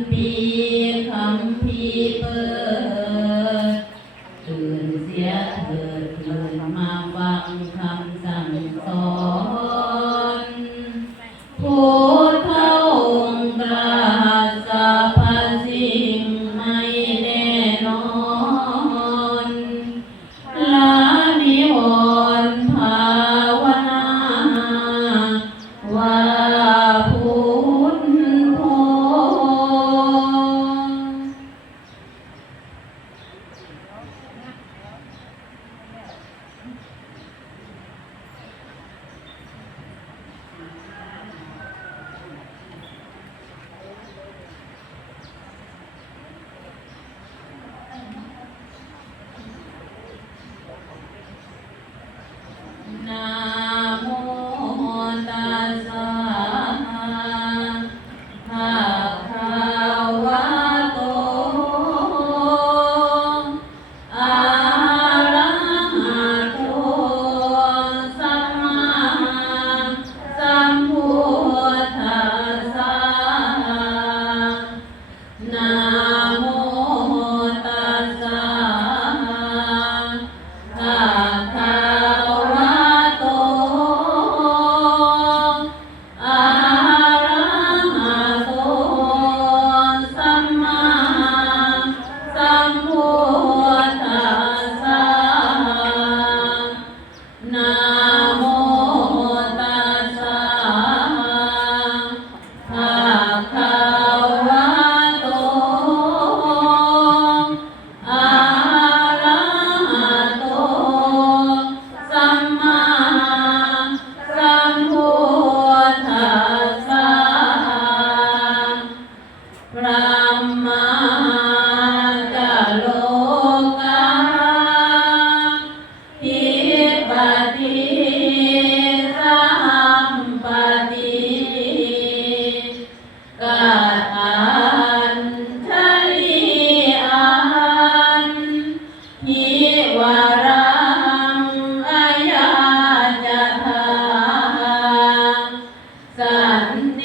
शान्ति น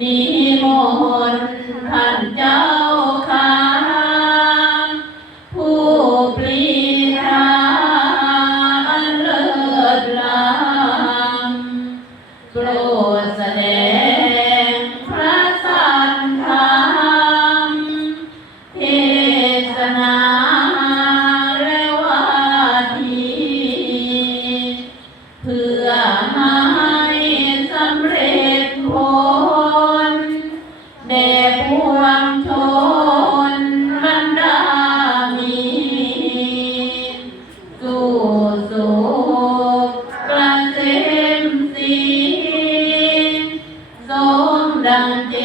นิมนต์ วงชนมันดามีสู่สุขกระเสมสีสมดังเจ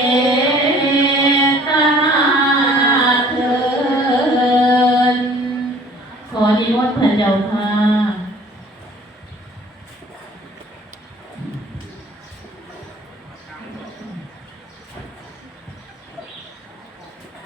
ตนาเทินขอนิมนต์พระเจ้าค่ะ